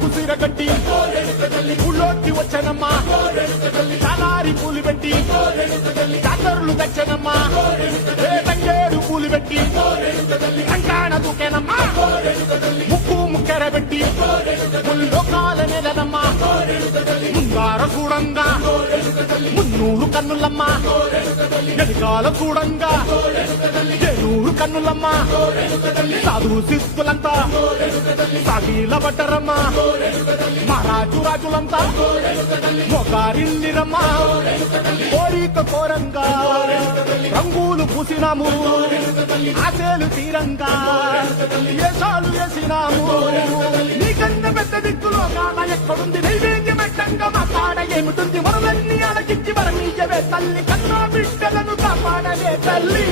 కుసిరగట్టి ఊళ్ళోకి వచ్చనమ్మా చాలారి పూలు పెట్టి జాతరలు తెచ్చనమ్మా తంగేడు పూలు పెట్టి కంకాణ దూకేనమ్మా ముక్కు ముక్కెర పెట్టి ముల్లోకాల నెలనమ్మా ముంగార చూడంగా మున్నూరు కన్నులమ్మా ఎదిగాల చూడంగా ఏనూరు కన్నులమ్మా సాధు సిద్ధులంతా సాగిల పడ్డరమ్మా మహారాజు రాజులంతా మొగారిల్లిరమ్మా కోరిక కోరంగా రంగులు పూసినాము ఆశలు తీరంగా ఏసాలు వేసినాము నీకన్న పెద్ద దిక్కులో కాల ఎక్కడుంది నైవేద్యం ఎట్టంగా మాట్లాడ ఏమిటుంది మనలన్నీ అడగిచ్చి వరమీయవే తల్లి కన్నా బిడ్డలను కాపాడవే తల్లి